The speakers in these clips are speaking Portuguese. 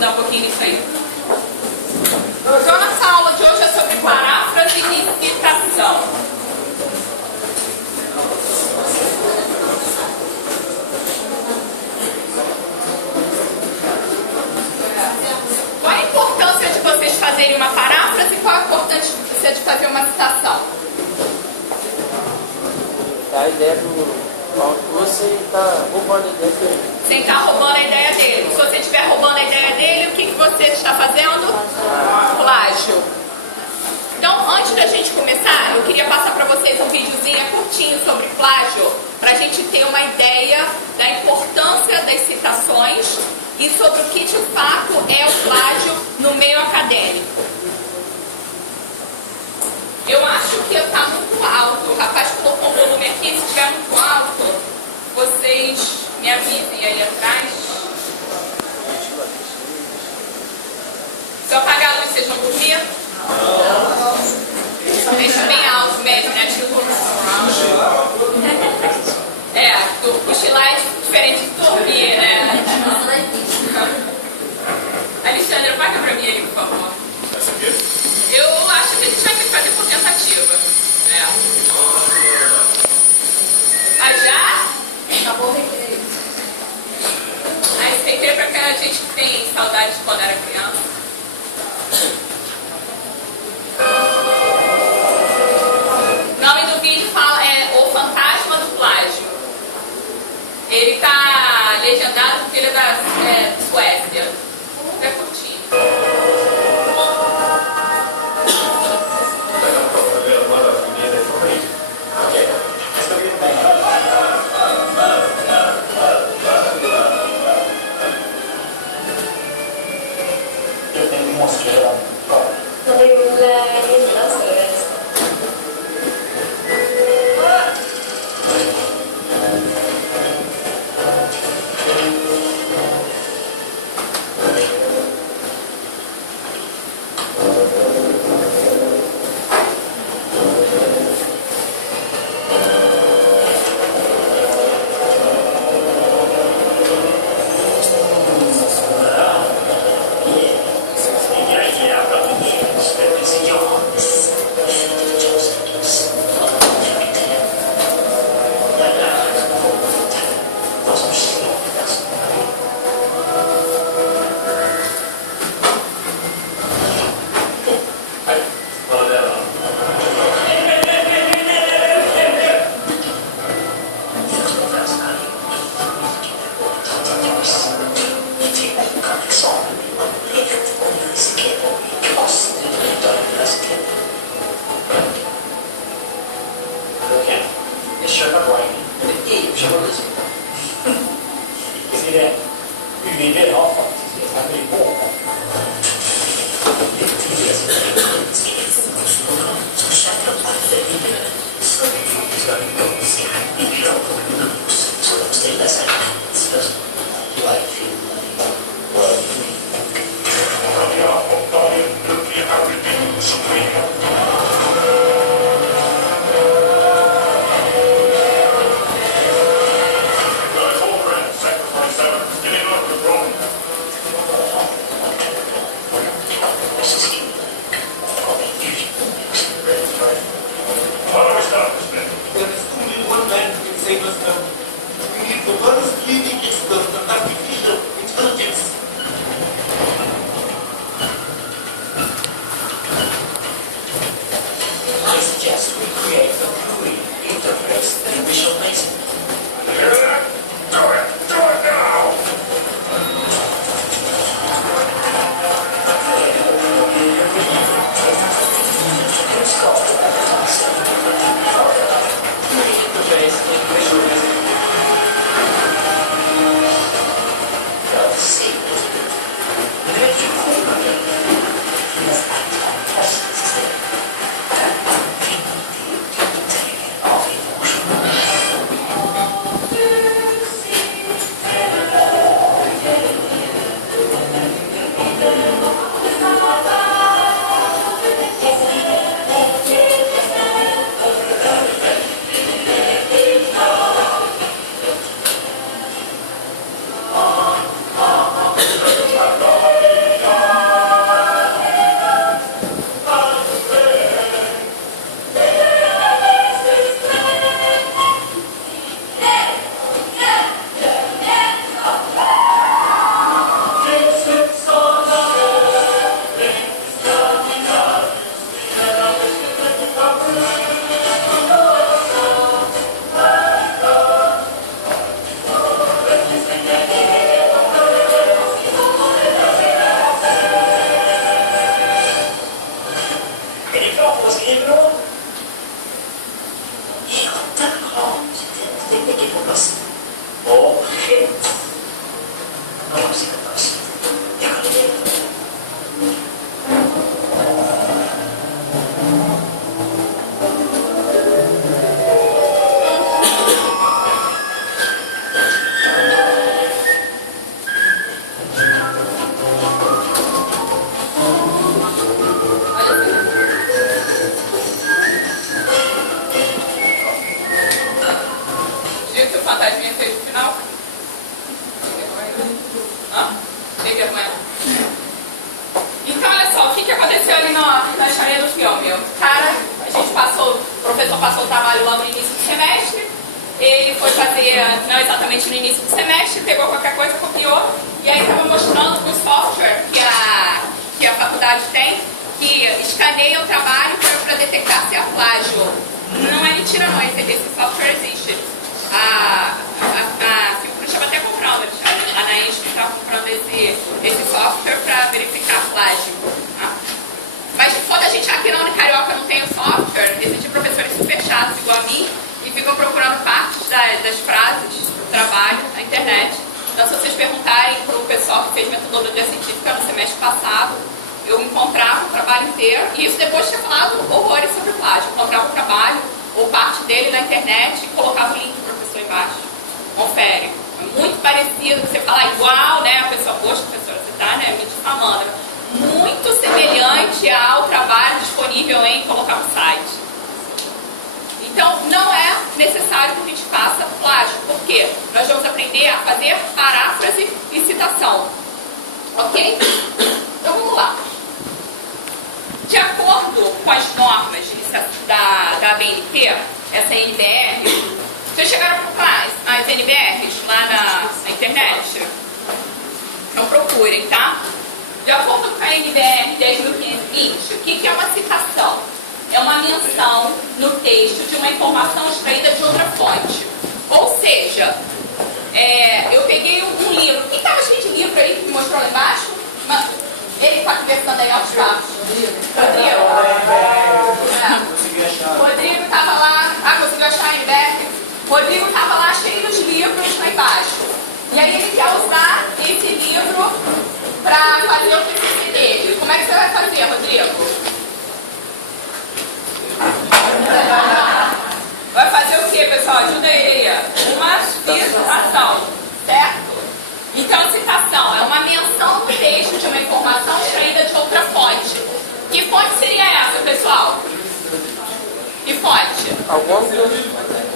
mudar um pouquinho isso aí. Então, a nossa aula de hoje é sobre paráfrase e citação. Qual a importância de vocês fazerem uma paráfrase e qual a importância de fazer uma citação? A ideia do você está roubando a ideia dele. Você está roubando a ideia dele. Se você estiver roubando a ideia dele, o que você está fazendo? Plágio. Então, antes da gente começar, eu queria passar para vocês um videozinho curtinho sobre plágio, para a gente ter uma ideia da importância das citações e sobre o que de fato é o plágio no meio acadêmico. Eu acho que está muito alto. O rapaz colocou o volume aqui. Se estiver muito alto, vocês me avisem aí atrás. Se eu apagar a luz, vocês vão dormir? Não. Deixa bem alto mesmo, né? Tipo... cochilar é diferente de dormir, né? Alexandre, apaga pra mim ali, por favor. Eu acho que a gente vai ter que fazer por tentativa. Mas já? Acabou o recreio. Esse recreio é pra aquela gente que tem saudade de quando era criança. O nome do vídeo é O Fantasma do Plágio. Ele tá legendado porque ele é da Suécia. É curtinho. One man Então, olha só, o que aconteceu ali na história do filme? O cara, o professor passou o trabalho lá no início do semestre, ele foi fazer, não exatamente no início do semestre, pegou qualquer coisa, copiou, e aí estava mostrando o software que a faculdade tem, que escaneia o trabalho para detectar se é plágio. Não é mentira não, esse software existe. A Fiocruz estava até comprando, a Anaís estava comprando esse software para verificar plágio. Tá? Mas quando a gente aqui na Unicarioca não tem o software, existem professores super chatos igual a mim e ficam procurando partes das frases do trabalho na internet. Então, se vocês perguntarem para o pessoal que fez metodologia científica no semestre passado, eu encontrava o trabalho inteiro, e isso depois de ter falado horrores sobre plágio. Eu encontrava o trabalho ou parte dele na internet e colocava o link para o professor embaixo. Confere. É muito parecido, você falar igual, né? A pessoa, poxa, professora, você está, né, me difamando. Muito semelhante ao trabalho disponível em colocar no site. Então, não é necessário que a gente faça plágio. Por quê? Nós vamos aprender a fazer paráfrase e citação. Ok? Então, vamos lá. De acordo com as normas da BNT, essa NBR, vocês chegaram a procurar as NBRs lá na internet? Então, procurem, tá? De acordo com a NBR 10.520, o que é uma citação? É uma menção no texto de uma informação extraída de outra fonte. Ou seja, eu peguei um livro. Quem estava cheio de livro aí que me mostrou lá embaixo? Ele está conversando aí aos papos. Rodrigo? Rodrigo estava lá. Conseguiu achar a NBR? Rodrigo estava lá cheio dos livros lá embaixo. E aí ele quer usar esse livro para fazer o TCC dele. Como é que você vai fazer, Rodrigo? Vai fazer o que, pessoal? Ajuda ele aí. Uma citação, certo? Então, citação é uma menção no texto de uma informação extraída de outra fonte. Que fonte seria essa, pessoal? Que fonte?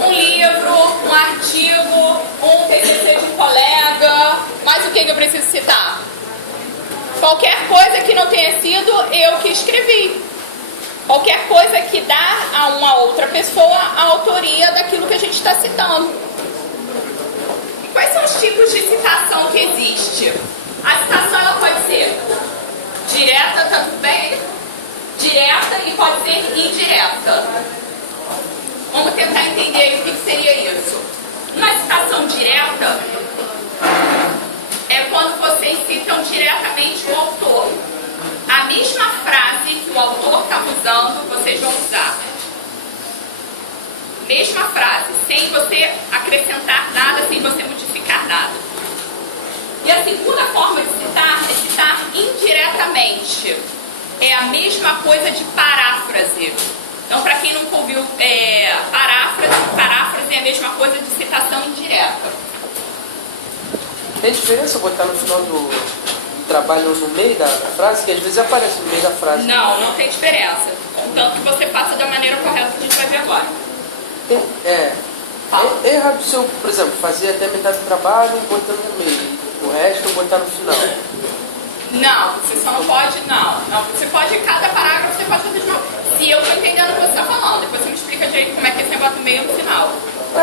Um livro, um artigo, um TCC de um colega. Mas o que eu preciso citar? Qualquer coisa que não tenha sido eu que escrevi. Qualquer coisa que dá a uma outra pessoa a autoria daquilo que a gente está citando. E quais são os tipos de citação que existe? A citação ela pode ser direta, tá tudo bem? Direta e pode ser indireta. Vamos tentar entender aí o que seria isso. Uma citação direta é quando vocês citam diretamente o autor. A mesma frase que o autor está usando, vocês vão usar. Mesma frase, sem você acrescentar nada, sem você modificar nada. E a segunda forma de citar é citar indiretamente. É a mesma coisa de paráfrase. Então, para quem nunca ouviu paráfrase é a mesma coisa de citação indireta. Tem diferença botar no final do trabalho no meio da frase, que às vezes aparece no meio da frase? Não, não tem diferença. Contanto que você faça da maneira correta que a gente vai ver agora. É errado se eu, por exemplo, fazer até metade do trabalho botando no meio, o resto eu botar no final. Não, você só não pode, não. Você pode, cada parágrafo você pode fazer de novo. Se eu estou entendendo o que você está falando, depois você me explica direito como é que você bota no meio e no final.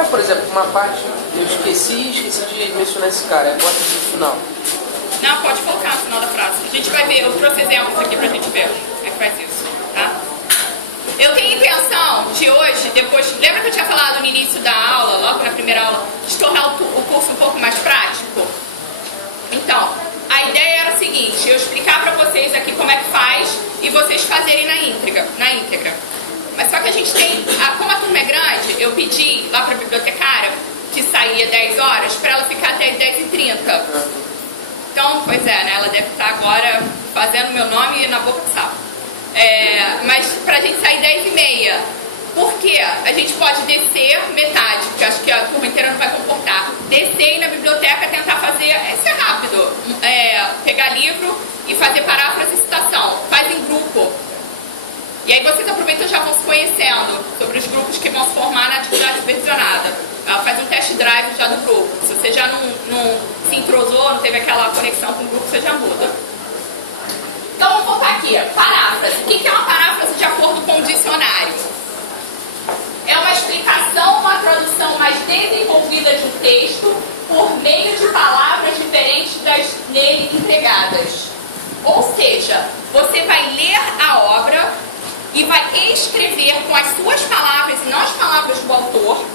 Por exemplo, uma parte eu esqueci de mencionar esse cara, eu boto no final. Não, pode colocar no final da frase. A gente vai ver, eu trouxe exemplos aqui pra gente ver como é que faz isso, tá? Eu tenho intenção de hoje, depois, lembra que eu tinha falado no início da aula, logo na primeira aula, de tornar o curso um pouco mais prático? Então, a ideia era o seguinte, eu explicar pra vocês aqui como é que faz e vocês fazerem na íntegra. Mas só que a gente tem, como a turma é grande, eu pedi lá pra bibliotecária que saía 10 horas para ela ficar até as 10h30. Então, pois é, né? Ela deve estar agora fazendo meu nome na boca do sapo. Mas pra gente sair 10h30. Por quê? A gente pode descer metade, porque acho que a turma inteira não vai comportar. Descer e ir na biblioteca tentar fazer, isso é rápido, pegar livro e fazer paráfrase e citação. Faz em grupo. E aí vocês aproveitam e já vão se conhecendo sobre os grupos que vão se formar na atividade supervisionada. Faz um test drive já do grupo. Se você já não se entrosou, não teve aquela conexão com o grupo, você já muda. Então vamos voltar aqui. Paráfrase. O que é uma paráfrase de acordo com o dicionário? É uma explicação, uma tradução mais desenvolvida de um texto por meio de palavras diferentes das nele empregadas. Ou seja, você vai ler a obra e vai escrever com as suas palavras e não as palavras do autor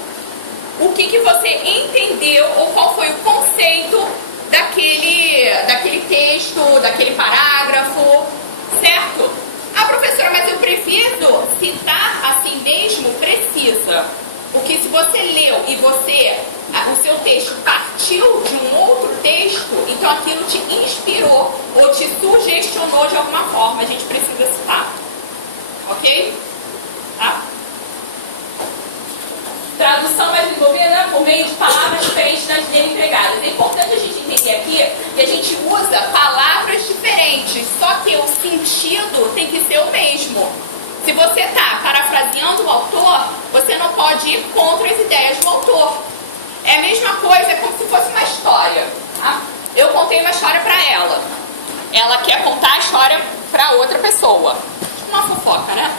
o que você entendeu ou qual foi o conceito daquele texto, daquele parágrafo, certo? Ah, professora, mas eu preciso citar assim mesmo? Precisa. Porque se você leu e o seu texto partiu de um outro texto, então aquilo te inspirou ou te sugestionou de alguma forma. A gente precisa citar. Ok? Tá? Tradução mais desenvolvida por meio de palavras diferentes das dele empregadas. É importante a gente entender aqui que a gente usa palavras diferentes, só que o sentido tem que ser o mesmo. Se você está parafraseando o autor, você não pode ir contra as ideias do autor. É a mesma coisa, é como se fosse uma história. Tá? Eu contei uma história para ela. Ela quer contar a história para outra pessoa. Tipo uma fofoca, né?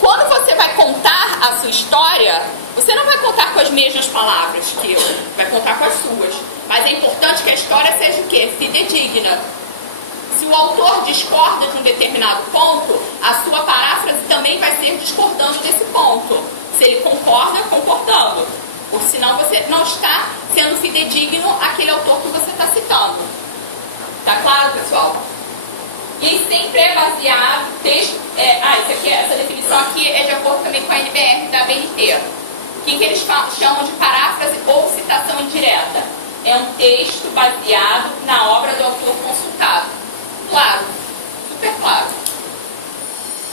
Quando você vai contar a sua história, você não vai contar com as mesmas palavras que eu, vai contar com as suas. Mas é importante que a história seja o quê? Fidedigna. Se o autor discorda de um determinado ponto, a sua paráfrase também vai ser discordando desse ponto. Se ele concorda, concordando. Porque senão você não está sendo fidedigno àquele autor que você está citando. Tá claro, pessoal? E sempre é baseado, essa definição aqui é de acordo também com a NBR da BNT. O que eles chamam de paráfrase ou citação indireta? É um texto baseado na obra do autor consultado. Claro, super claro.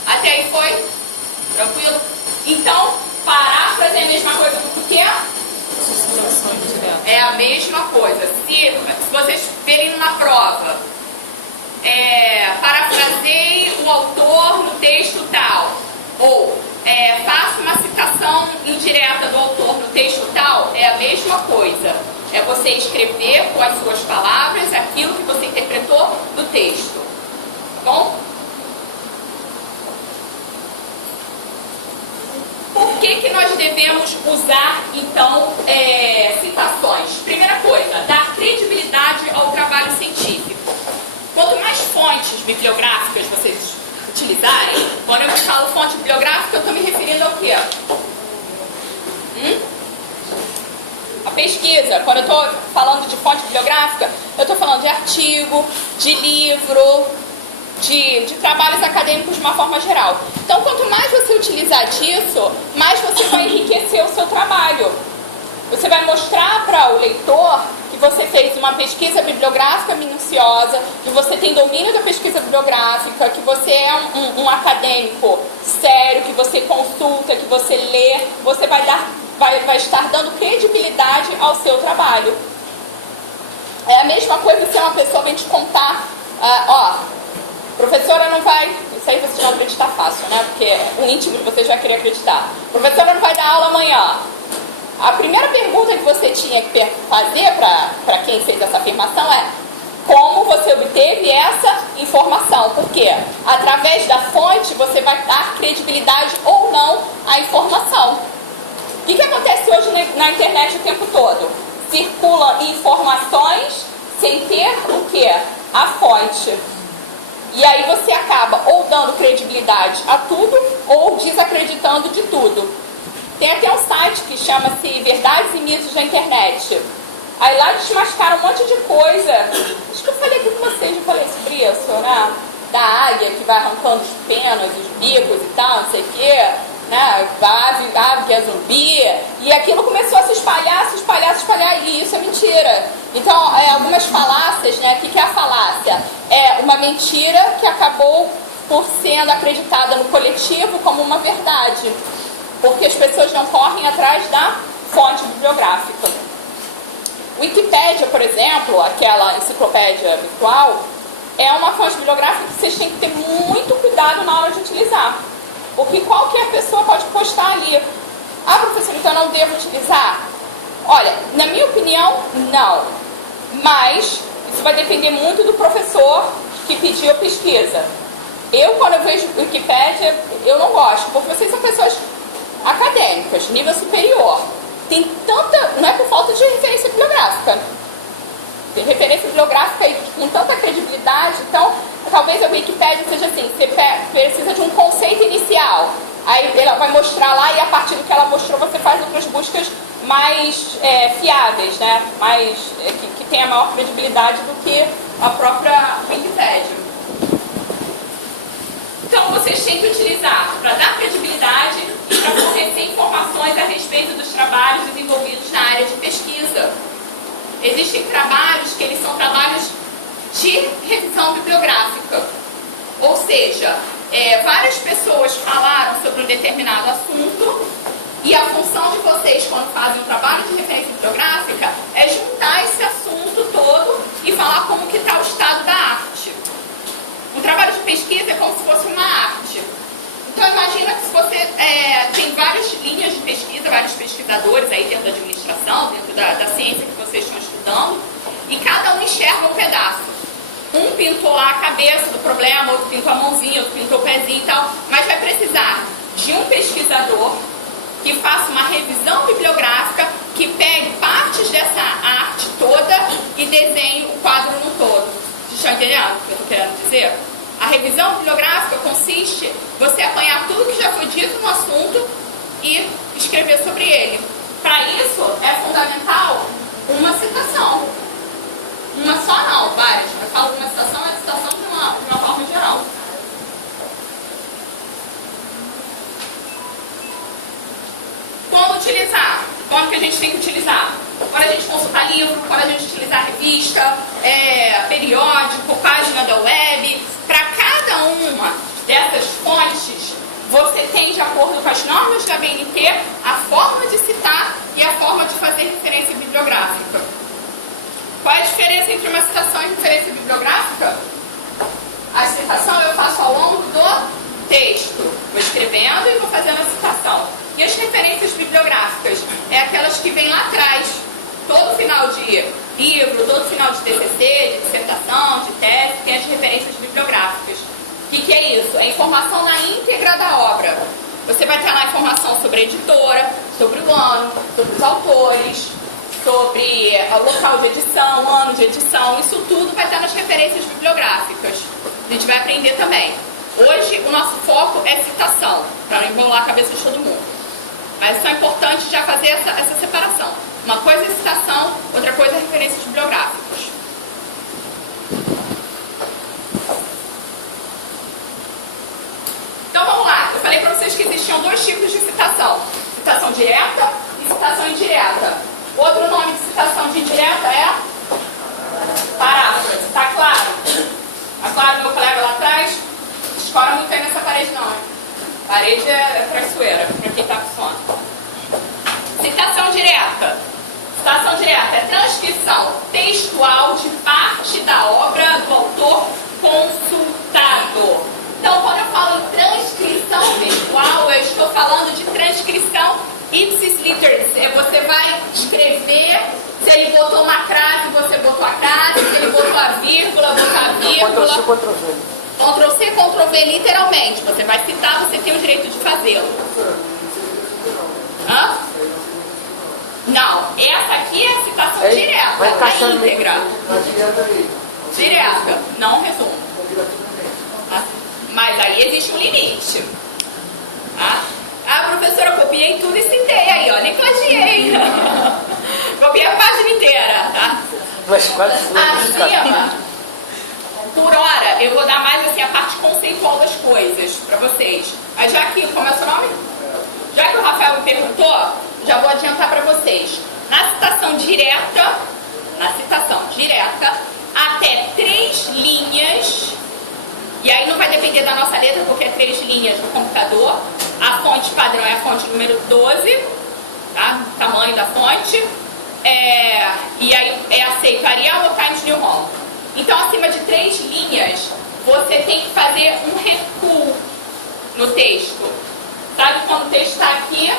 Até aí foi? Tranquilo? Então, paráfrase é a mesma coisa do que é? É a mesma coisa. Se vocês verem na prova, parafraseie o autor no texto tal, ou faça uma citação indireta do autor no texto tal, é a mesma coisa. É você escrever com as suas palavras aquilo que você interpretou do texto. Tá bom? Por que nós devemos usar, então, citações? Primeira coisa, dar credibilidade ao trabalho científico. Quanto mais fontes bibliográficas vocês utilizarem, quando eu falo fonte bibliográfica, eu estou me referindo ao quê? A pesquisa. Quando eu estou falando de fonte bibliográfica, eu estou falando de artigo, de livro, de trabalhos acadêmicos de uma forma geral. Então, quanto mais você utilizar disso, mais você vai enriquecer o seu trabalho. Você vai mostrar para o leitor que você fez uma pesquisa bibliográfica minuciosa, que você tem domínio da pesquisa bibliográfica, que você é um acadêmico sério, que você consulta, que você lê. Você vai estar dando credibilidade ao seu trabalho. É a mesma coisa se uma pessoa vem te contar, professora não vai... Isso aí vocês vão acreditar fácil, né? Porque o íntimo de vocês vai querer acreditar. Professora não vai dar aula amanhã. A primeira pergunta que você tinha que fazer para quem fez essa afirmação é: como você obteve essa informação? Porque através da fonte você vai dar credibilidade ou não à informação. O que acontece hoje na internet o tempo todo? Circulam informações sem ter o quê? A fonte. E aí você acaba ou dando credibilidade a tudo ou desacreditando de tudo. Tem até um site que chama-se Verdades e Mitos da Internet. Aí lá desmascaram um monte de coisa. Acho que eu falei aqui com vocês, eu falei sobre isso, né? Da águia que vai arrancando os penas, os bicos e tal, não sei o quê. né? Ave que é zumbi, e aquilo começou a se espalhar, e isso é mentira. Então, algumas falácias, né? O que é a falácia? É uma mentira que acabou por sendo acreditada no coletivo como uma verdade, porque as pessoas não correm atrás da fonte bibliográfica. Wikipédia, por exemplo, aquela enciclopédia virtual, é uma fonte bibliográfica que vocês têm que ter muito cuidado na hora de utilizar. Porque qualquer pessoa pode postar ali. Ah, professor, então eu não devo utilizar? Olha, na minha opinião, não. Mas isso vai depender muito do professor que pediu a pesquisa. Eu, quando eu vejo Wikipédia, eu não gosto, porque vocês são pessoas acadêmicas, nível superior. Tem tanta... Não é por falta de referência bibliográfica. Tem referência bibliográfica com tanta credibilidade, então talvez a Wikipédia seja assim, você precisa de um conceito inicial, aí ela vai mostrar lá e a partir do que ela mostrou você faz outras buscas mais fiáveis, né? Mais, que tem a maior credibilidade do que a própria Wikipédia. Então vocês têm que utilizar para dar credibilidade e para fornecer informações a respeito dos trabalhos desenvolvidos na área de pesquisa. Existem trabalhos que eles são trabalhos de revisão bibliográfica. Ou seja, várias pessoas falaram sobre um determinado assunto e a função de vocês, quando fazem um trabalho de referência bibliográfica, é juntar esse assunto todo e falar como que está o estado da arte. Um trabalho de pesquisa é como se fosse uma arte. Então imagina que se você tem várias linhas de pesquisa, vários pesquisadores aí dentro da administração, dentro da ciência que vocês estão estudando, e cada um enxerga um pedaço. Um pintou lá a cabeça do problema, outro pintou a mãozinha, outro pintou o pezinho e tal, mas vai precisar de um pesquisador que faça uma revisão bibliográfica, que pegue partes dessa arte toda e desenhe o quadro no todo. Vocês estão entendendo o que eu estou querendo dizer? A revisão bibliográfica consiste em você apanhar tudo que já foi dito no assunto e escrever sobre ele. Para isso, é fundamental uma citação. Uma só não, várias. Eu falo de uma citação, é a citação de uma forma geral. Como utilizar? Como que a gente tem que utilizar? Quando a gente consultar livro, quando a gente utilizar revista, periódico, página da web, para cada uma dessas fontes, você tem, de acordo com as normas da BNT, a forma de citar e a forma de fazer referência bibliográfica. Qual é a diferença entre uma citação e referência bibliográfica? A citação eu faço ao longo do texto. Vou escrevendo e vou fazendo a citação. E as referências bibliográficas é aquelas que vêm lá atrás. Todo final de livro, todo final de TCC, de dissertação, de tese, tem as referências bibliográficas. O que é isso? É informação na íntegra da obra. Você vai ter lá informação sobre a editora, sobre o ano, sobre os autores, sobre o local de edição, ano de edição. Isso tudo vai estar nas referências bibliográficas. A gente vai aprender também. Hoje o nosso foco é citação, para não embolar a cabeça de todo mundo. Mas é importante já fazer essa separação. Uma coisa é citação, outra coisa é referências bibliográficas. Então vamos lá. Eu falei para vocês que existiam dois tipos de citação. Citação direta e citação indireta. Outro nome de citação de indireta é paráfrase. Tá claro? Tá claro, meu colega lá atrás? Escora muito aí nessa parede não, hein? Parede é traiçoeira, para quem está com sono. Citação direta. Citação direta é transcrição textual de parte da obra do autor consultado. Então, quando eu falo em transcrição textual, eu estou falando de transcrição ipsis literis. Você vai escrever, se ele botou uma crase, você botou a crase, se ele botou a vírgula, botar a vírgula. Ctrl-C, Ctrl-V. Ctrl-C, Ctrl-V literalmente. Você vai citar, você tem o direito de fazê-lo. Hã? Não, essa aqui é a citação direta, a íntegra. Direta, não resumo. Tá? Mas aí existe um limite. Tá? Ah, professora, eu copiei tudo e citei aí, ó, nem plagiei. Copiei a página inteira, tá? Mas quase acima, por hora, eu vou dar mais assim a parte conceitual das coisas pra vocês. Mas já aqui, como é o seu nome? Já que o Rafael me perguntou, já vou adiantar para vocês. Na citação direta, até 3 linhas, e aí não vai depender da nossa letra, porque é 3 linhas no computador. A fonte padrão é a fonte número 12, tá? O tamanho da fonte. E aí é aceito Arial ou Times New Roman. Então, acima de 3 linhas, você tem que fazer um recuo no texto. Sabe quando o texto está aqui,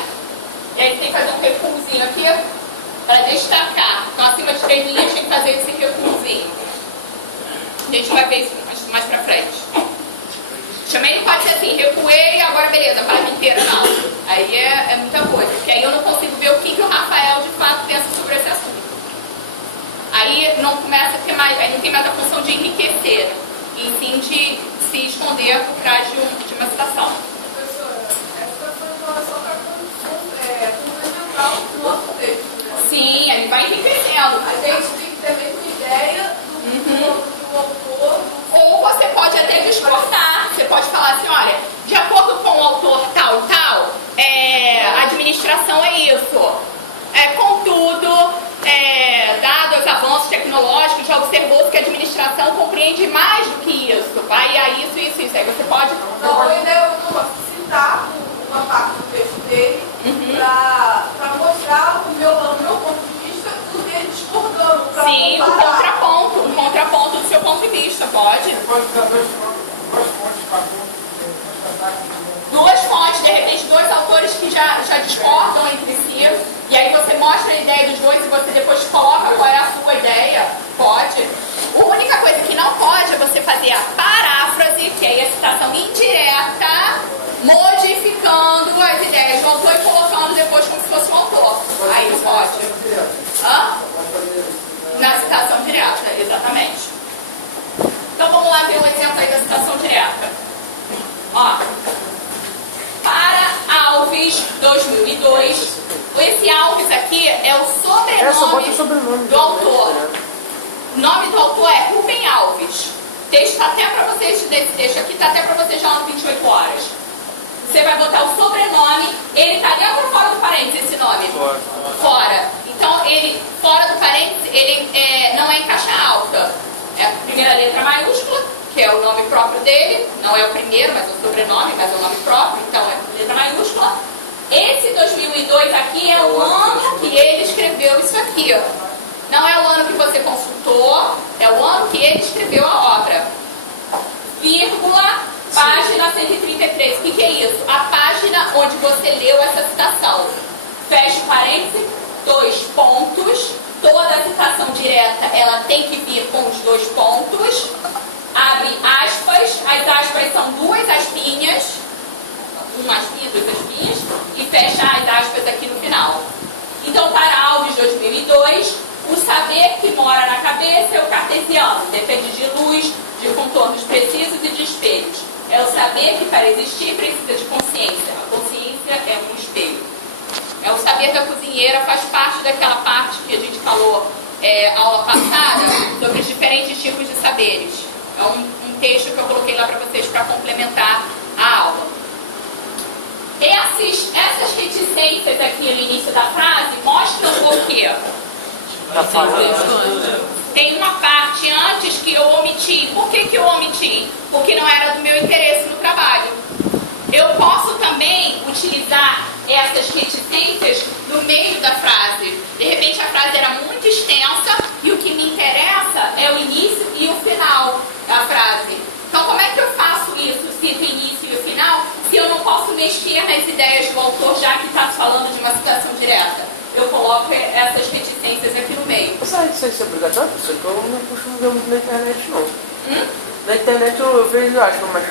e aí você tem que fazer um recuozinho aqui para destacar. Então, acima de 3 linhas, tem que fazer esse recuozinho. A gente vai ver isso mais pra frente. Também não pode ser assim, recuei e agora beleza, a página inteira, não. Aí é muita coisa, porque aí eu não consigo ver o que o Rafael de fato pensa sobre esse assunto. Aí não começa a ter mais, aí não tem mais a função de enriquecer, e sim de se esconder por trás de uma citação. Professora, essa foi só para fundamental no nosso texto, né? Sim, ele vai enriquecendo. A gente tem que ter a mesma ideia do autor. Ou você pode até discordar. Você pode falar assim, olha, de acordo com o autor tal e tal, a administração é isso. Contudo, dados os avanços tecnológicos, já observou que a administração compreende mais do que isso. Vai a isso. Aí você pode... Não, ainda eu posso citar uma parte do texto dele para mostrar o meu ponto de vista do dele discordando. Sim, um contraponto do seu ponto de vista, pode. Pode usar duas fontes para Duas fontes, de repente 2 autores que já discordam entre si, e aí você mostra a ideia dos dois e você depois coloca qual é a sua ideia, pode. A única coisa que não pode é você fazer a paráfrase, que é a citação indireta, modificando as ideias do autor e colocando depois como se fosse um autor. Aí não pode. Na citação direta, exatamente. Então vamos lá ver um exemplo aí da citação direta. Ó. Para Alves 2002, esse Alves aqui é o sobrenome do autor. O nome do autor é Rubem Alves. O texto está até para vocês, desse texto aqui, está até para vocês já nas 28 horas. Você vai botar o sobrenome, ele está dentro ou fora do parênteses esse nome? Fora. Então, ele, fora do parênteses, ele não é em caixa alta. É a primeira letra maiúscula, que é o nome próprio dele, não é o primeiro, mas é o sobrenome, mas é o nome próprio, então é letra maiúscula. Esse 2002 aqui é o ano que ele escreveu isso aqui. Não é o ano que você consultou, é o ano que ele escreveu a obra. Vírgula, página 133. O que é isso? A página onde você leu essa citação. Fecha o parênteses, 2 pontos. Toda a citação direta, ela tem que vir com os 2 pontos. Abre aspas, as aspas são 2 aspinhas, uma aspinha, 2 aspinhas, e fecha as aspas aqui no final. Então, para Alves 2002, o saber que mora na cabeça é o cartesiano, depende de luz, de contornos precisos e de espelhos. É o saber que para existir precisa de consciência. A consciência é um espelho. É o saber da cozinheira, faz parte daquela parte que a gente falou aula passada, sobre os diferentes tipos de saberes. É um texto que eu coloquei lá para vocês para complementar a aula. Essas reticências aqui no início da frase mostram o quê? Tem uma parte antes que eu omiti. Por que eu omiti? Porque não era do meu interesse no trabalho. Eu posso também utilizar essas reticências no meio da frase. De repente a frase era muito extensa e o que me interessa é o início e o final da frase. Então como é que eu faço isso, cito o início e o final, se eu não posso mexer nas ideias do autor já que está falando de uma citação direta? Eu coloco essas reticências aqui no meio. Essa reticência é obrigatória, professor? Que eu não costumo ver muito na internet, não. Na internet eu vejo, acho, mas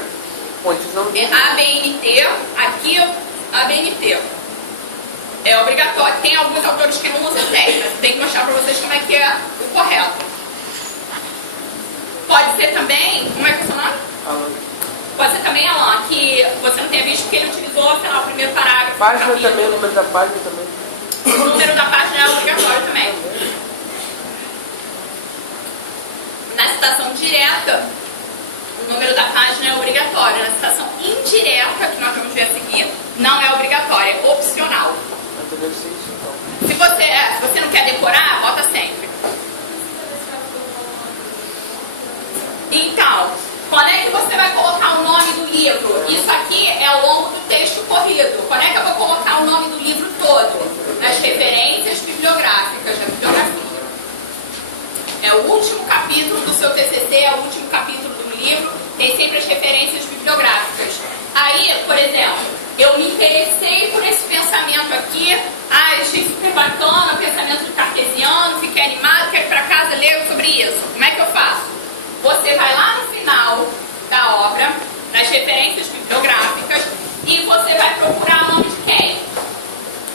fontes não... ABNT, aqui ABNT. É obrigatório. Tem alguns autores que não usam 10, mas tem que mostrar para vocês como é que é o correto. Pode ser também, como é que é o seu nome? Alan. Pode ser também, Alan, que você não tenha visto que ele utilizou, sei lá, o primeiro parágrafo. Página também, o número da página também. O número da página é obrigatório também. Na citação direta, O número da página é obrigatório. Na citação indireta, que nós vamos ver a seguir, não é obrigatória, é opcional. Se você não quer decorar, bota sempre. Então, quando é que você vai colocar o nome do livro? Isso aqui é ao longo do texto corrido. Quando é que eu vou colocar o nome do livro todo? Nas referências bibliográficas, da bibliografia. É o último capítulo do seu TCC, é o último capítulo do livro, tem sempre as referências bibliográficas. Aí, por exemplo, eu me interessei por esse pensamento aqui, achei super bacana, pensamento cartesiano, fiquei animado, quero ir para casa ler sobre isso. Como é que eu faço? Você vai lá no final da obra, nas referências bibliográficas, e você vai procurar o nome de quem?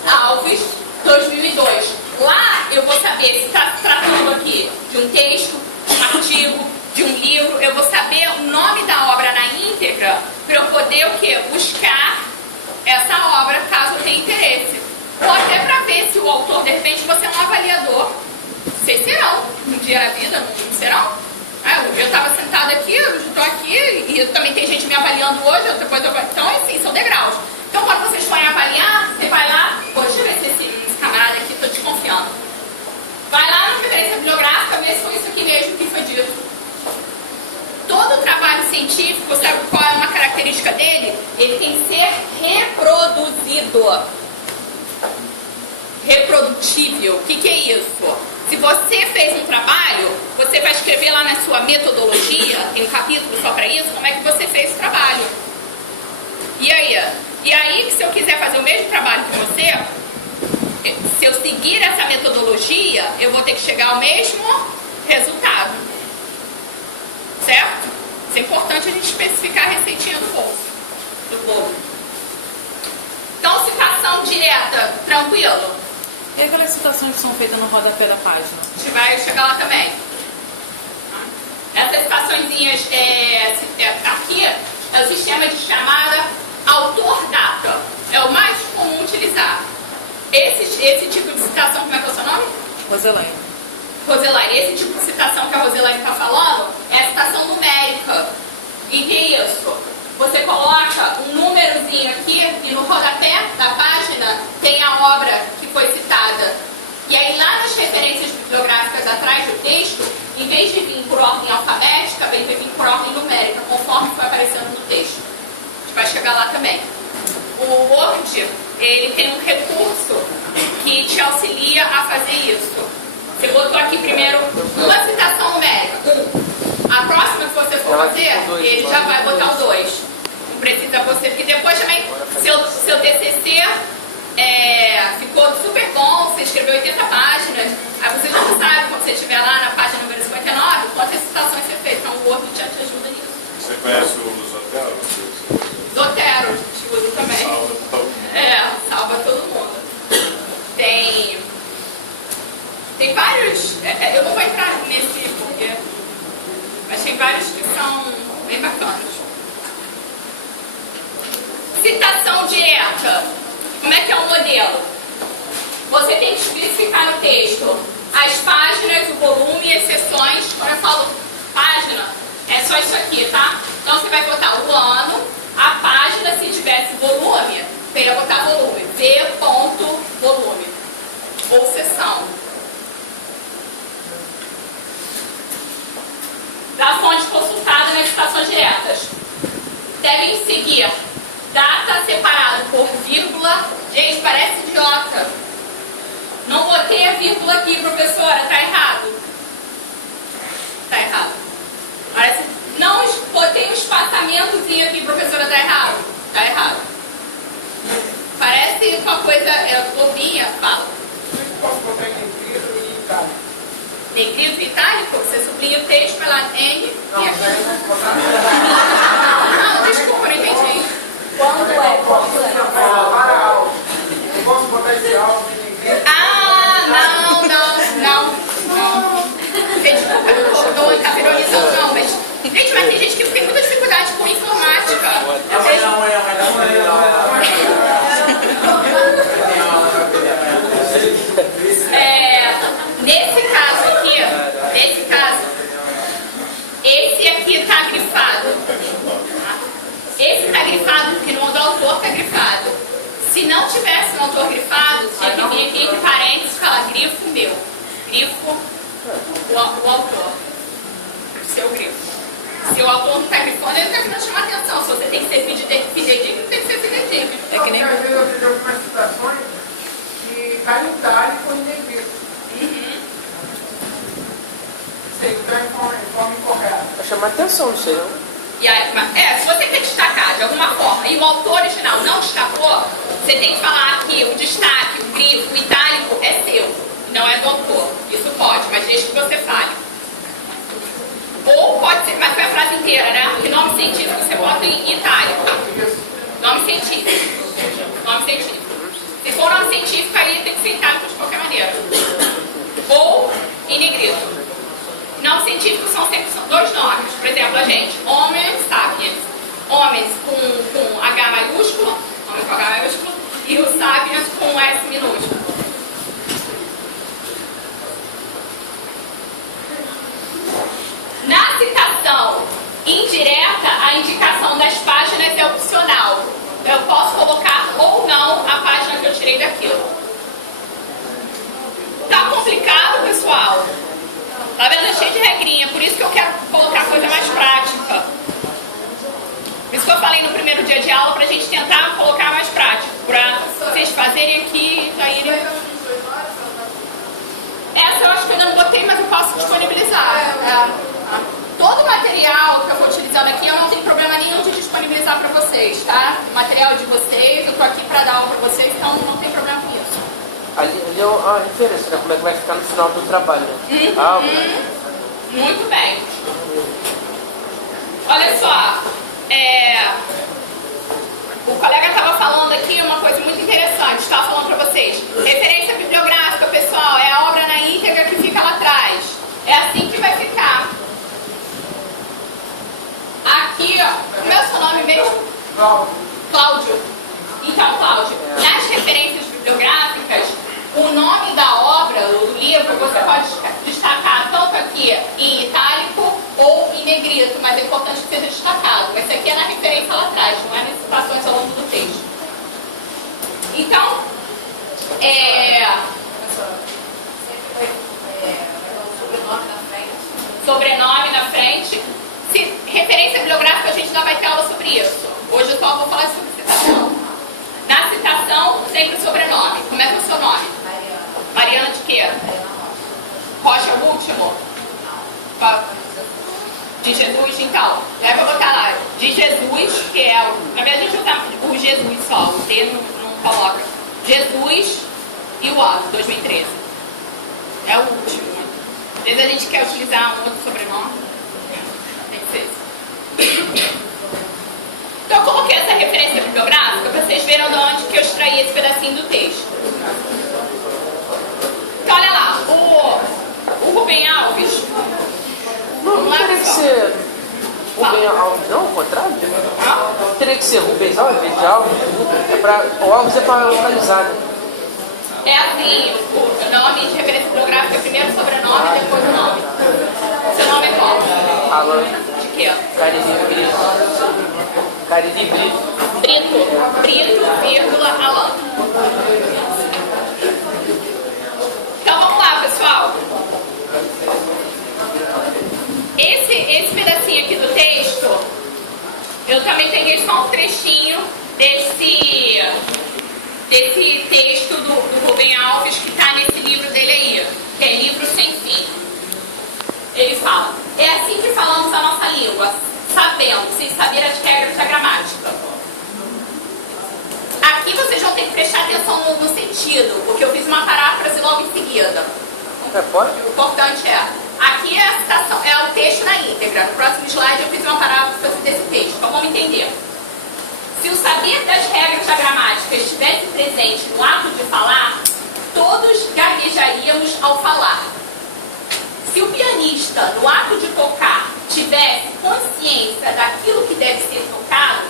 Alves, 2002. Lá eu vou saber se está tratando aqui de um texto, de um artigo, de um livro. Eu vou saber o nome da obra na íntegra para eu poder o quê? Buscar essa obra caso eu tenha interesse. Ou até para ver se o autor, de repente, você é um avaliador. Vocês serão, um dia na vida, não serão? Eu estava sentada aqui, eu estou aqui, e também tem gente me avaliando hoje, depois então, assim, são degraus. Então, quando vocês forem avaliar, você vai lá, deixa eu ver se esse camarada aqui, estou desconfiando. Vai lá na referência bibliográfica, vê se foi isso aqui mesmo que foi dito. Todo trabalho científico, sabe qual é uma característica dele? Ele tem que ser reproduzido. Reprodutível. O que é isso? Se você fez um trabalho, você vai escrever lá na sua metodologia, tem um capítulo só para isso, como é que você fez o trabalho. E aí, se eu quiser fazer o mesmo trabalho que você, se eu seguir essa metodologia, eu vou ter que chegar ao mesmo resultado. Certo? Isso é importante a gente especificar a receitinha do bolo. Então, citação direta, tranquilo. E aquelas citações que são feitas no rodapé da página? A gente vai chegar lá também. Essas citaçõezinhas, aqui é o sistema de chamada autor-data. É o mais comum utilizar. Esse tipo de citação, como é que é o seu nome? Roselaine. Roselaine, esse tipo de citação que a Roselaine está falando é a citação numérica. E que é isso? Você coloca um númerozinho aqui e no rodapé da página tem a obra que foi citada. E aí lá nas referências bibliográficas atrás do texto, em vez de vir por ordem alfabética, vai vir por ordem numérica, conforme foi aparecendo no texto. A gente vai chegar lá também. O Word, ele tem um recurso que te auxilia a fazer isso. Você botou aqui primeiro uma citação numérica, A próxima que você for fazer, ele já vai botar o 2. Não precisa você, porque depois também, seu TCC ficou super bom, você escreveu 80 páginas, aí você já sabe, quando você estiver lá na página número 59, quantas citações você fez. Então o Word já te ajuda nisso. Você conhece o Zotero? Zotero, a gente usa também. Salva todo mundo. Salva todo mundo. Tem vários, eu não vou entrar nesse porque achei vários que são bem bacanas. Citação direta. Como é que é o modelo? Você tem que especificar no texto as páginas, o volume e as seções. Quando eu falo página, é só isso aqui, tá? Então você vai botar o ano, a página, se tivesse volume, você ia botar volume. V.volume. Ou seção. Da fonte consultada nas citações diretas. Devem seguir data separado por vírgula. Gente, parece idiota. Não botei a vírgula aqui, professora. Tá errado. Tá errado. Parece... Não botei um espaçamentozinho aqui, professora. Tá errado. Tá errado. Parece uma coisa bobinha. Fala. Posso botar em negrito e itálico? Negrito e itálico? Você sublinha o texto pela N e Não, aqui. botar Não, desculpa, não entendi. Quando é? Eu posso botar esse áudio em negrito? Não. Gente, desculpa, eu não estou ironizando, não, mas... Gente, mas tem gente que tem muita dificuldade com informática. Nesse caso, esse aqui está grifado. grifo o autor. O seu grifo. Se o autor não está grifando, ele está querendo chamar atenção. Se você tem que ser fidedigno, tem que ser fidedigno. É que nem às vezes eu vejo algumas citações que cai em itálico ou em negrito. Sei, então é de forma incorreta. Vai chamar atenção, não sei não. E aí, se você quer destacar de alguma forma e o autor original não destacou, você tem que falar que o destaque, o grifo, o itálico é seu, não é do autor. Isso pode, mas desde que você fale. Ou pode ser, mas foi a frase inteira, né? Que nome científico você bota em itálico. Nome científico. Nome científico. Se for nome científico, aí tem que ser itálico de qualquer maneira. Ou em negrito. Nomes científicos são sempre dois nomes. Por exemplo, a gente, Homo sapiens. Homens com H maiúsculo, homens com H maiúsculo, e o sapiens com S minúsculo. Na citação indireta, a indicação das páginas é opcional. Eu posso colocar ou não a página que eu tirei daquilo. Tá complicado, pessoal? Tá vendo? É cheio de regrinha, por isso que eu quero colocar coisa mais prática. Por isso que eu falei no primeiro dia de aula pra gente tentar colocar mais prático, pra vocês fazerem aqui e já irem. Essa eu acho que eu ainda não botei, mas eu posso disponibilizar. Todo o material que eu vou utilizando aqui, eu não tenho problema nenhum de disponibilizar pra vocês, tá? O material de vocês, eu tô aqui pra dar aula pra vocês, então não tem problema com isso. Ali é uma referência, né? Como é que vai ficar no final do trabalho, né? Muito bem. Olha só, o colega estava falando aqui uma coisa muito interessante, estava falando para vocês. Referência bibliográfica, pessoal, é a obra na íntegra que fica lá atrás. É assim que vai ficar. Aqui, ó, como é o seu nome mesmo? Cláudio. Então, Cláudio, nas referências bibliográficas, o nome da obra, do livro, você pode destacar tanto aqui em itálico ou em negrito, mas é importante que seja destacado. Esse aqui é na referência lá atrás, não é nas citações ao longo do texto. Então, sobrenome na frente. Referência bibliográfica, a gente ainda vai ter aula sobre isso. Hoje eu só vou falar sobre citação. Na citação, sempre o sobrenome. Como é que é o seu nome? Mariana de quê? Rocha é o último? De Jesus, então. Leva eu botar lá. De Jesus, que é o... Na verdade, a gente usa o Jesus só. O D não coloca. Jesus e o A, 2013. É o último. Às vezes a gente quer utilizar um outro sobrenome. Tem que ser esse. Então eu coloquei essa referência bibliográfica para vocês verem de onde que eu extraí esse pedacinho do texto. Então olha lá, o Rubem Alves. Não teria que ser Rubem Alves, não? O contrário? Teria que ser Rubens Alves, em vez de Alves. O Alves é para localizar. É assim, o nome de referência bibliográfica é primeiro o sobrenome e depois o nome. Seu nome é qual? Alan. De quê? Cariri Brito. Cariri Brito. Brito, vírgula, Alan. Então vamos lá, pessoal. Esse pedacinho aqui do texto, eu também peguei só um trechinho desse texto do Rubem Alves que está nesse livro dele aí, que é Livro Sem Fim. Ele fala: é assim que falamos a nossa língua, sabendo, sem saber as regras da gramática. Aqui vocês vão ter que prestar atenção no sentido, porque eu fiz uma paráfrase logo em seguida. Pode? O importante aqui é a citação, é o texto na íntegra. No próximo slide eu fiz uma paráfrase desse texto, então vamos entender. Se o saber das regras da gramática estivesse presente no ato de falar, todos gaguejaríamos ao falar. Se o pianista, no ato de tocar, tivesse consciência daquilo que deve ser tocado,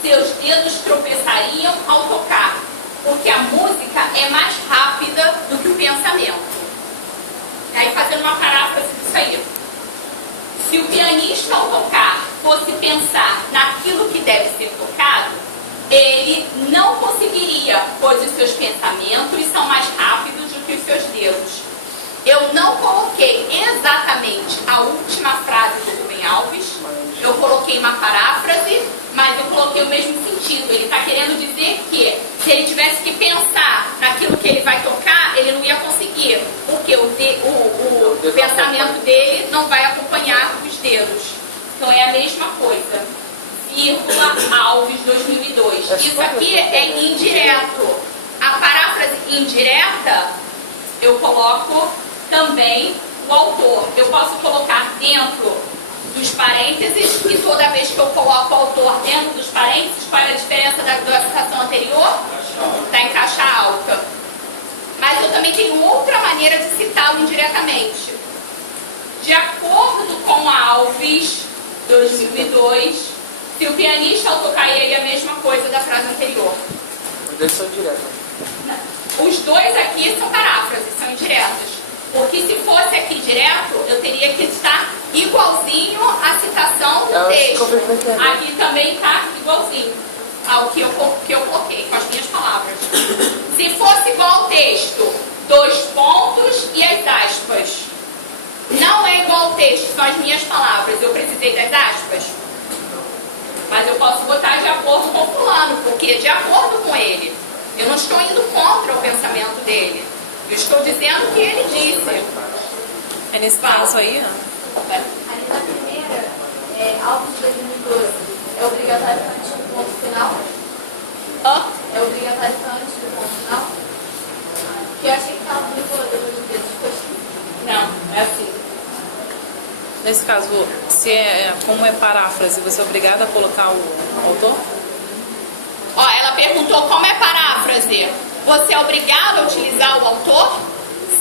seus dedos tropeçariam ao tocar, porque a música é mais rápida do que o pensamento. E aí, fazendo uma paráfrase disso aí. Se o pianista, ao tocar, fosse pensar naquilo que deve ser tocado, ele não conseguiria, pois os seus pensamentos são mais rápidos do que os seus dedos. Eu não coloquei exatamente a última frase do Rubem Alves, eu coloquei uma paráfrase, mas eu coloquei o mesmo sentido. Ele está querendo dizer que se ele tivesse que pensar naquilo que ele vai tocar, ele não ia conseguir, porque o pensamento dele não vai acompanhar os dedos. Então é a mesma coisa. Vírgula Alves 2002. Isso aqui é indireto. A paráfrase indireta, eu coloco também o autor. Eu posso colocar dentro dos parênteses, e toda vez que eu coloco o autor dentro dos parênteses, qual é a diferença da citação anterior? Da em caixa alta. Mas eu também tenho outra maneira de citá-lo indiretamente. De acordo com a Alves 2002, se o pianista ao tocar a mesma coisa da frase anterior. Os dois são diretos. Os dois aqui são paráfrases, são indiretas. Porque se fosse aqui direto, eu teria que estar igualzinho à citação do texto. Aqui também está igualzinho ao que eu coloquei, com as minhas palavras. Se fosse igual ao texto, 2 pontos e as aspas. Não é igual ao texto, são as minhas palavras. Eu precisei das aspas. Mas eu posso botar de acordo com o fulano, porque é de acordo com ele. Eu não estou indo contra o pensamento dele. Eu estou dizendo o que ele disse. É nesse caso aí, Ali na primeira, Alves 2012, é obrigatório antes do ponto final? É obrigatório antes do ponto final? Porque eu achei que estava muito depois do texto. Não, é assim. nesse caso, como é paráfrase, você é obrigada a colocar o autor? Ó, ela perguntou como é paráfrase. Você é obrigado a utilizar o autor?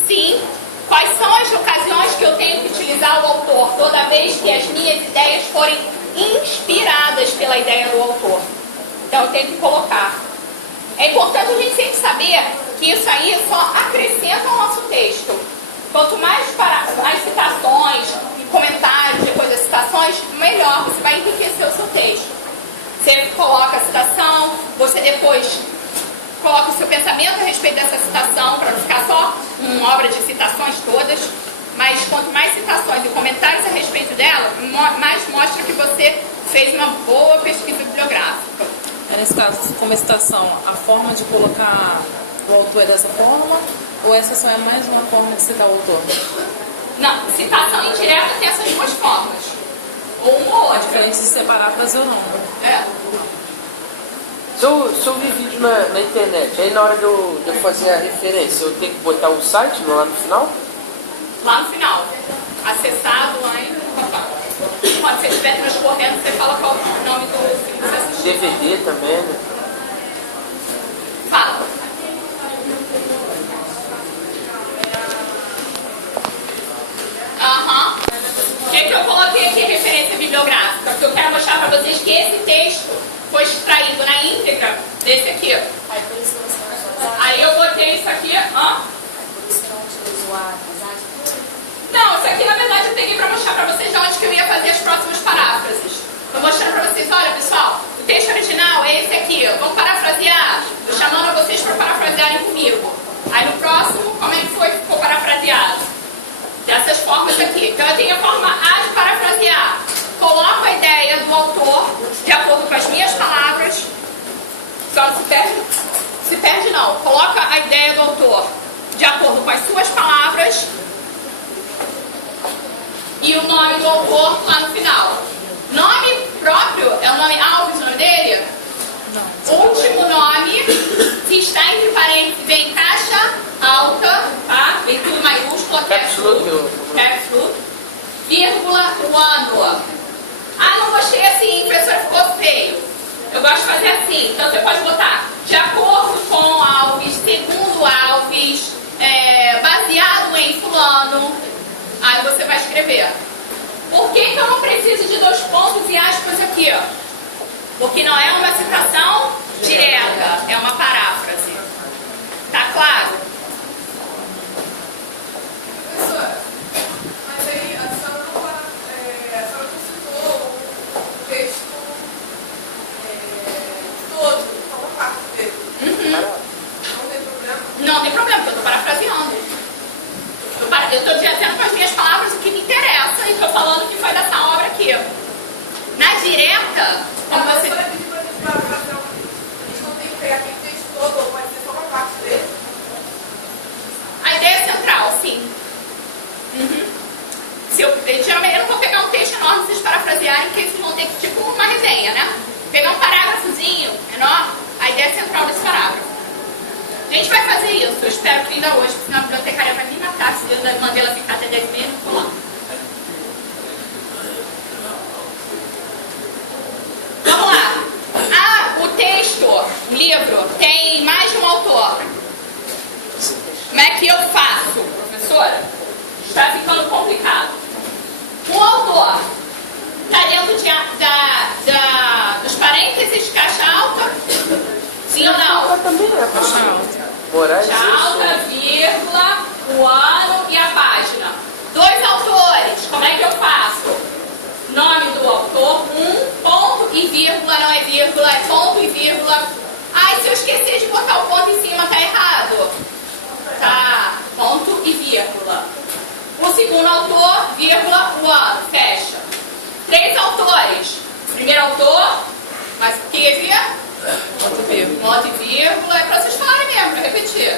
Sim. Quais são as ocasiões que eu tenho que utilizar o autor? Toda vez que as minhas ideias forem inspiradas pela ideia do autor. Então eu tenho que colocar. É importante a gente sempre saber que isso aí só acrescenta ao nosso texto. Quanto mais citações, comentários, depois das citações, melhor você vai enriquecer o seu texto. Você coloca a citação, você depois coloca o seu pensamento a respeito dessa citação, para não ficar só uma obra de citações todas, mas quanto mais citações e comentários a respeito dela, mais mostra que você fez uma boa pesquisa bibliográfica. Nesse caso, como a citação, a forma de colocar o autor é dessa forma, ou essa só é mais uma forma de citar o autor? Não, citação indireta tem essas duas formas. Ou uma ou outra. Diferente de separar frase ou não. É. Se eu vi vídeo na internet, aí na hora de eu fazer a referência, eu tenho que botar o site lá no final? Lá no final. Acessado lá em... Quando você estiver transcorrendo, você fala qual é o nome do filme que você assistiu. DVD também, né? Fala. Aham. O que eu coloquei aqui referência bibliográfica? Porque eu quero mostrar para vocês que esse texto foi extraído na íntegra desse aqui. Aí eu botei isso aqui. Não, isso aqui na verdade eu peguei para mostrar para vocês de onde que eu ia fazer as próximas paráfrases. Estou mostrando para vocês, olha pessoal, o texto original é esse aqui. Vamos parafrasear? Estou chamando a vocês para parafrasearem comigo. Aí no próximo, como é que ficou parafraseado? Dessas formas aqui. Então eu tenho a forma A de parafrasear. Coloco a ideia do autor de acordo com as minhas palavras. Só não se perde? Se perde não. Coloca a ideia do autor de acordo com as suas palavras. E o nome do autor lá no final. Nome próprio é o nome Alves, o nome dele? Não. Último nome, se está entre parênteses, vem caixa alta, tá? Vem tudo maiúsculo, caps lock, vírgula, o ano. Ah, não gostei assim, professora, ficou feio. Eu gosto de fazer assim, então você pode botar de acordo com Alves, segundo Alves, baseado em fulano. Aí você vai escrever. Por que eu não preciso de 2 pontos e aspas aqui? Ó? Porque não é uma citação direta, é uma paráfrase. Tá claro? Professora, mas aí a senhora não citou o texto todo, só uma parte dele. Não tem problema? Não tem problema, porque eu estou parafraseando. Eu Geralmente eu não vou pegar um texto enorme pra vocês parafrasearem, porque vocês vão ter que, tipo uma resenha, né? Pegar um parágrafozinho menor, a ideia central desse parágrafo. A gente vai fazer isso, eu espero que ainda hoje, porque senão a bibliotecária vai me matar se eu mandei ela ficar até 10 meses, vou lá. Vamos lá. O texto, o livro, tem mais de um autor. Como é que eu faço, professora? Está ficando complicado. Um autor está dentro dos parênteses, caixa alta? Sim ou não? Também é caixa alta. Moraes, caixa alta, vírgula, o ano e a página. Dois autores, como é que eu faço? Nome do autor, ponto e vírgula, não é vírgula, é ponto e vírgula. Ai, se eu esquecer de botar o ponto em cima, tá errado. Tá, ponto e vírgula. O segundo autor, vírgula, o ano, fecha. 3 autores. Primeiro autor, mas o que, ponto e vírgula, é pra vocês falarem mesmo, pra repetir.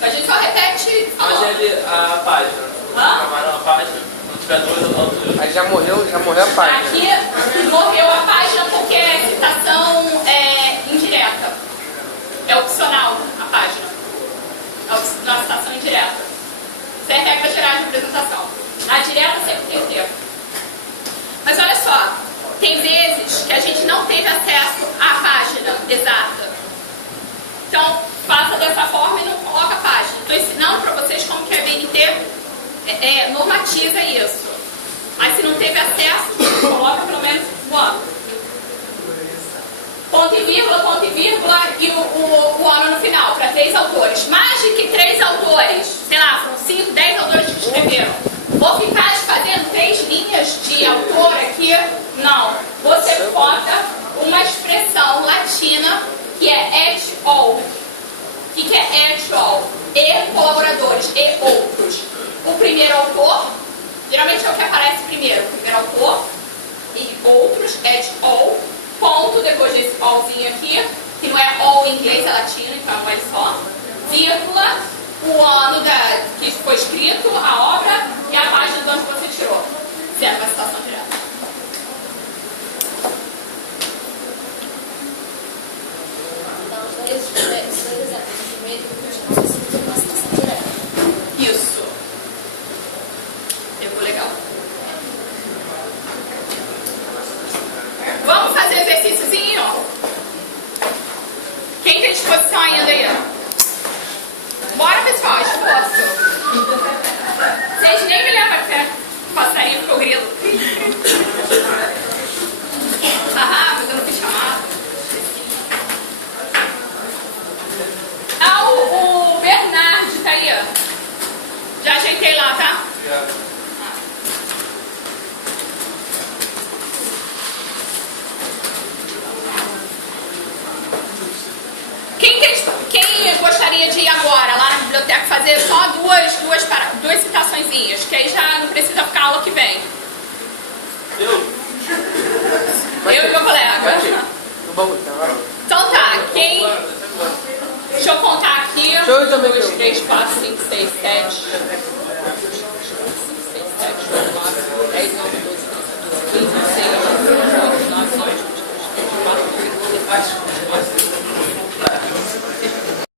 A gente só repete falando. Mas ele, a página. Hã? A página, não tiver 2 autores. Aí já morreu a página. Aqui morreu a página porque é citação indireta. É opcional a página. É uma citação indireta. Isso é regra geral de apresentação. Na direta sempre tem tempo. Mas olha só, tem vezes que a gente não teve acesso à página exata. Então, faça dessa forma e não coloca a página. Estou ensinando para vocês como que a BNT normatiza isso. Mas se não teve acesso, coloca pelo menos o ano. Ponto e vírgula e o ano no final, para 3 autores. Mais de que 3 autores, sei lá, foram 5, 10 autores que escreveram. Vou ficar fazendo 3 linhas de autor aqui? Não. Você bota uma expressão latina que é et al. O que é et al? E colaboradores, e outros. O primeiro autor, geralmente é o que aparece primeiro. O primeiro autor e outros, et al. Ponto, depois desse pauzinho aqui, que não é all em inglês, é latino, então é só, vírgula, o ano que foi escrito, a obra e a página de onde você tirou. Sendo uma citação direta. Então, esses dois exemplos, o primeiro e o último, você usa uma citação direta. Isso. Ficou legal. Vamos fazer exercíciozinho? Quem tem disposição ainda aí? Bora, pessoal, esforço. Vocês nem me lembram que é passarinho ficou grilo. Mas eu não fui chamada. O Bernard tá aí, ó. Já ajeitei lá, tá? Quem gostaria de ir agora lá na biblioteca fazer só duas citaçõezinhas, que aí já não precisa ficar a aula que vem? Eu e meu colega. Então tá, deixa eu contar aqui. 1, 2, 3, 4, 5, 6, 7. 5, 6, 7, 8, 9, 10, 11, 12, 13, 14, 15.